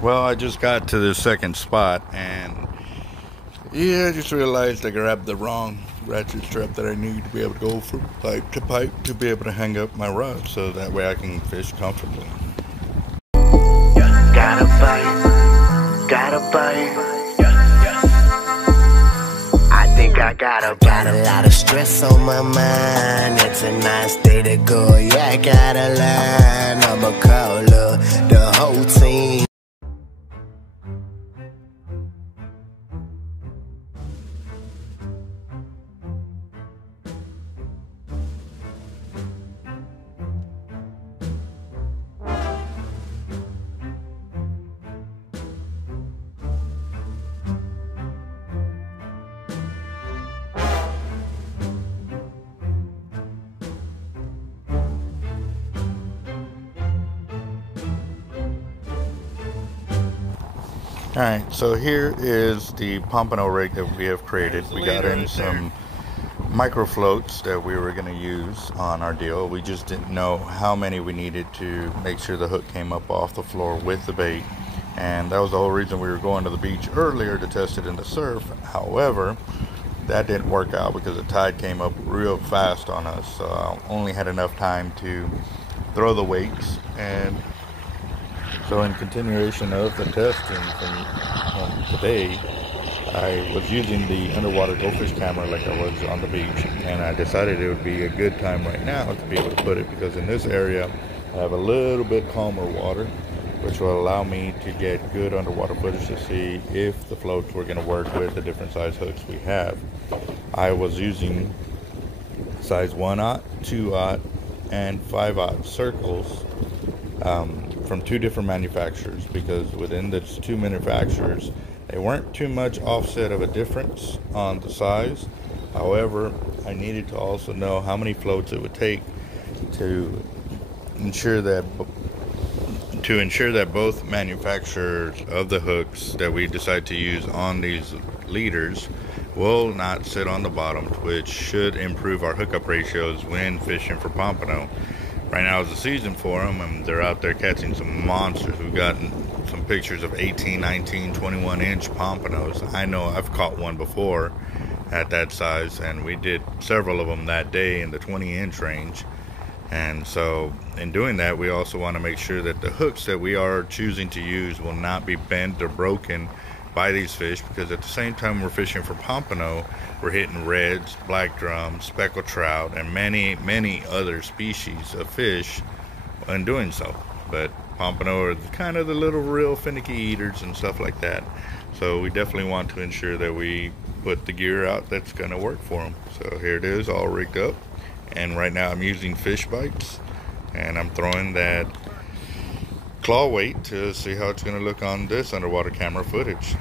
Well, I just got to the second spot, and yeah, I just realized I grabbed the wrong ratchet strap that I need to be able to go from pipe to pipe to be able to hang up my rod, so that way I can fish comfortably. Gotta bite. I think I got a lot of stress on my mind. It's a nice day to go. Yeah, I got a line. I'ma call the whole team. Alright, so here is the pompano rig that we have created. We got in some micro floats that we were going to use on our deal. We just didn't know how many we needed to make sure the hook came up off the floor with the bait. And that was the whole reason we were going to the beach earlier to test it in the surf. However, that didn't work out because the tide came up real fast on us. So I only had enough time to throw the weights. And so in continuation of the testing from today, I was using the underwater goldfish camera like I was on the beach, and I decided it would be a good time right now to be able to put it, because in this area I have a little bit calmer water, which will allow me to get good underwater footage to see if the floats were going to work with the different size hooks we have. I was using size 1/0, 2/0, and 5/0 circles from two different manufacturers, because within the two manufacturers they weren't too much offset of a difference on the size. However, I needed to also know how many floats it would take to ensure that both manufacturers of the hooks that we decide to use on these leaders will not sit on the bottom, which should improve our hookup ratios when fishing for pompano. Right now is the season for them, and they're out there catching some monsters. We've gotten some pictures of 18, 19, 21 inch pompanos. I know I've caught one before at that size, and we did several of them that day in the 20-inch range. And so in doing that, we also want to make sure that the hooks that we are choosing to use will not be bent or broken by these fish, because at the same time we're fishing for pompano, we're hitting reds, black drum, speckled trout, and many other species of fish in doing so. But pompano are kind of the little real finicky eaters and stuff like that. So we definitely want to ensure that we put the gear out that's going to work for them. So here it is, all rigged up. And right now I'm using fish bites, and I'm throwing that claw weight to see how it's going to look on this underwater camera footage.